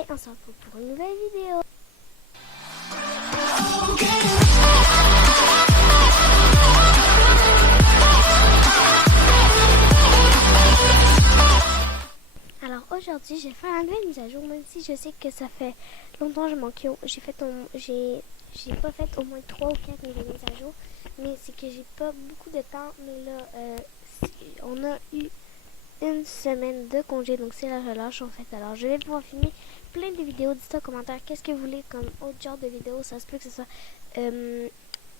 Et on se retrouve pour une nouvelle vidéo. Alors aujourd'hui, j'ai fait un nouvelle mise à jour, même si je sais que ça fait longtemps que j'ai pas fait au moins 3 ou 4 nouvelles mises à jour, mais c'est que j'ai pas beaucoup de temps. Mais là, on a eu une semaine de congé, donc c'est la relâche en fait. Alors je vais pouvoir filmer plein de vidéos. Dites en commentaire qu'est-ce que vous voulez comme autre genre de vidéo. Ça se peut que ce soit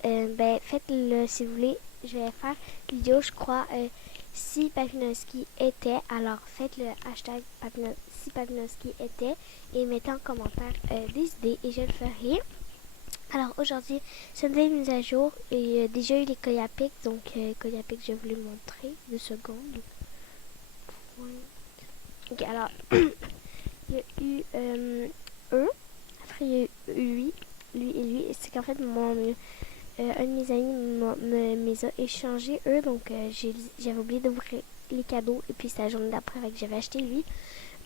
faites-le si vous voulez. Je vais faire une vidéo, je crois, si Papinoski était. Alors faites le hashtag si Papinoski était et mettez en commentaire des idées et je le ferai. Alors aujourd'hui, c'est une nouvelle mise à jour. Et déjà eu les Coyapic, donc Coyapic, je vais vous les montrer 2 secondes. Ok, alors il y a eu eux, après il y a eu lui et lui, et c'est qu'en fait un de mes amis me les a échangés eux, donc j'avais oublié d'ouvrir les cadeaux, et puis c'est la journée d'après que j'avais acheté lui.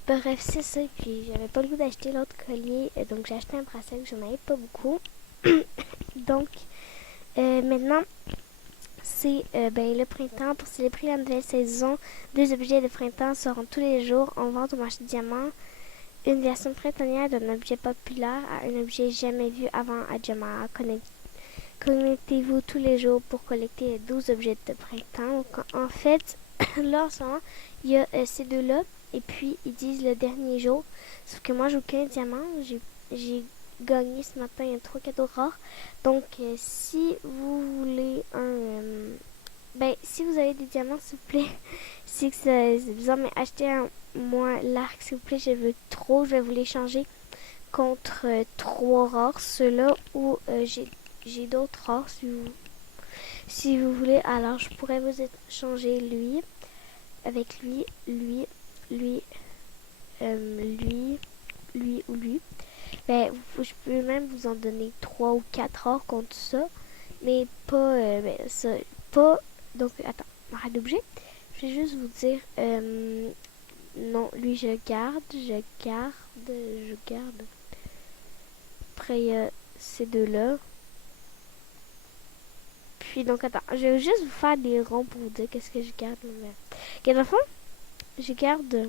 Bref, c'est ça, et puis j'avais pas le goût d'acheter l'autre collier, donc j'ai acheté un bracelet que j'en avais pas beaucoup. Donc maintenant c'est le printemps. Pour célébrer la nouvelle saison, 2 objets de printemps seront tous les jours en vente au marché diamant. Une version printanière d'un objet populaire à un objet jamais vu avant à Jama'a. Connectez-vous tous les jours pour collecter 12 objets de printemps. Donc, en fait, là en ce moment, il y a ces deux-là, et puis ils disent le dernier jour. Sauf que moi, j'ai aucun diamant. J'ai gagné ce matin un 3 cadeaux rares. Donc, si vous voulez si vous avez des diamants, s'il vous plaît, c'est que c'est bizarre, mais achetez moi l'arc, s'il vous plaît, je veux trop. Je vais vous l'échanger contre 3 rares, ceux-là, ou j'ai d'autres rares si vous voulez. Alors, je pourrais vous échanger lui, avec lui ou lui. Je peux même vous en donner 3 ou 4 rares contre ça, mais pas, pas. Donc, attends, arrête d'objet. Je vais juste vous dire, non, lui je garde. Après, il y a ces deux-là. Puis, donc, attends, je vais juste vous faire des ronds pour vous dire qu'est-ce que je garde. Ok, dans le fond, je garde.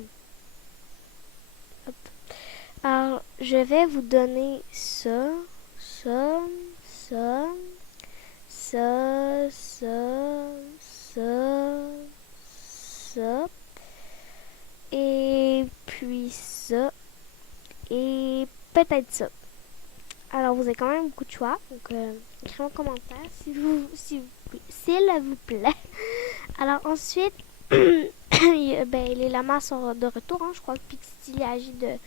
Hop. Alors, je vais vous donner ça. Et puis ça. Et peut-être ça. Alors, vous avez quand même beaucoup de choix. Donc, écrivez en commentaire s'il vous plaît. Alors, ensuite, les lamas sont de retour. Hein. Je crois que Pixie agit de.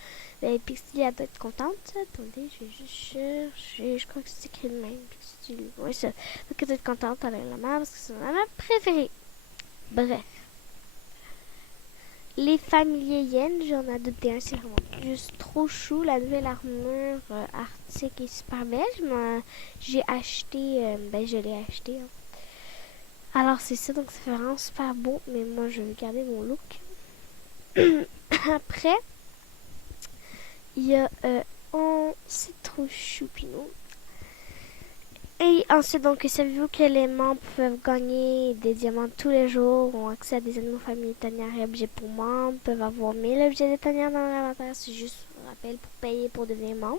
Pixie doit être contente. Attendez, je vais juste chercher. Je crois que c'est écrit de même. Pixie. Oui, ça. Donc, elle doit être contente avec la lama parce que c'est ma lama préférée. Bref. Les familiers Yen, j'en ai adopté un, c'est vraiment juste trop chou. La nouvelle armure arctique est super belle. J'ai acheté, je l'ai acheté. Hein. Alors c'est ça, donc ça fait vraiment super beau, mais moi je vais garder mon look. Après, il y a, c'est trop chou, Pinot. Et ensuite, donc, savez-vous que les membres peuvent gagner des diamants tous les jours, ont accès à des animaux familiers tanières et objets pour membres, peuvent avoir 1000 objets de tanière dans leur inventaire, c'est juste un rappel pour payer pour devenir membre.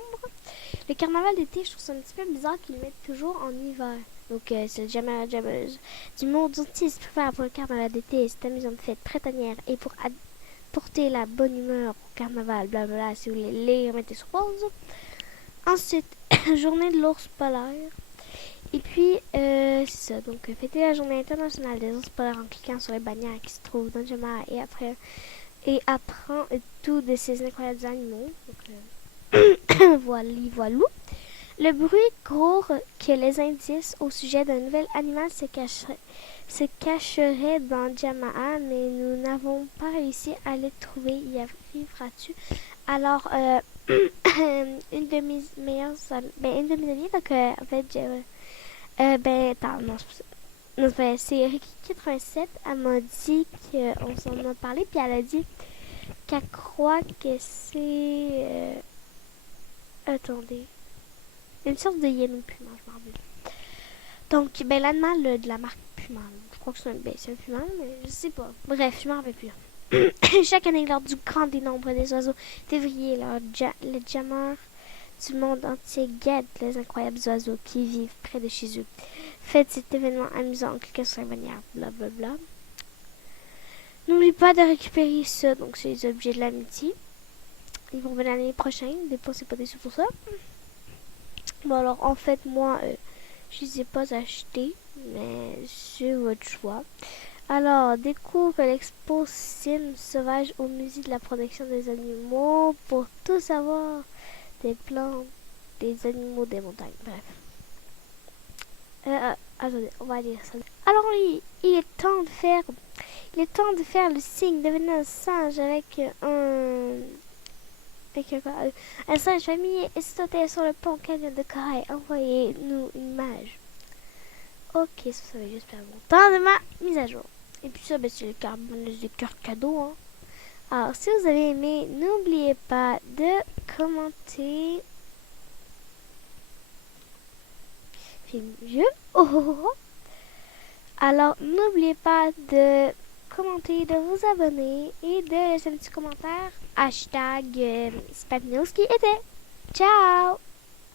Le carnaval d'été, je trouve ça un petit peu bizarre qu'ils le mettent toujours en hiver. Donc, c'est le Jama'a Jammeuse du monde entier se prépare pour le carnaval d'été, c'est amusant de fête printanière et pour apporter la bonne humeur au carnaval, blablabla, si vous voulez lire, mettez sur pause. Ensuite, journée de l'ours polaire. Et puis, c'est ça. Donc, fêtez la journée internationale des ours polaires en cliquant sur les bannières qui se trouvent dans Jama'a et apprend tout de ces incroyables animaux. Donc, voilà. Le bruit court que les indices au sujet d'un nouvel animal se cacherait dans Jama'a, mais nous n'avons pas réussi à les trouver. Y arriveras-tu? Alors, une de mes meilleures amies, donc, en fait, c'est Ricky87. Elle m'a dit qu'on s'en a parlé, puis elle a dit qu'elle croit que c'est... attendez. Une sorte de Yellow Puma, je m'en rappelle. Donc, ben, l'animal de la marque Puma. Je crois que c'est un puma, mais je sais pas. Bref, je m'en rappelle plus. Chaque année, lors du grand dénombre des oiseaux février, les jammers du monde entier guettent les incroyables oiseaux qui vivent près de chez eux. Faites cet événement amusant en cliquant sur la bannière, blablabla. N'oublie pas de récupérer ça, donc c'est les objets de l'amitié. Ils vont venir l'année prochaine, dépensez pas des sous pour ça. Bon alors, en fait, moi, je les ai pas achetés, mais c'est votre choix. Alors, découvre l'expo Sim Sauvage au musée de la protection des animaux pour tout savoir des plantes, des animaux, des montagnes, bref. Attendez, on va lire ça. Alors, il est temps de faire le signe, devenir un singe avec un singe familier et sauter sur le pont canyon de Corée. Envoyez-nous une image. Ok, ça va juste faire longtemps de ma mise à jour. Et puis ça, ben, c'est le carbonus de cœur cadeau. Hein. Alors, si vous avez aimé, n'oubliez pas de commenter. Film vieux. Oh, oh, oh. Alors, n'oubliez pas de commenter, de vous abonner et de laisser un petit commentaire. Hashtag Spamnews qui était. Ciao!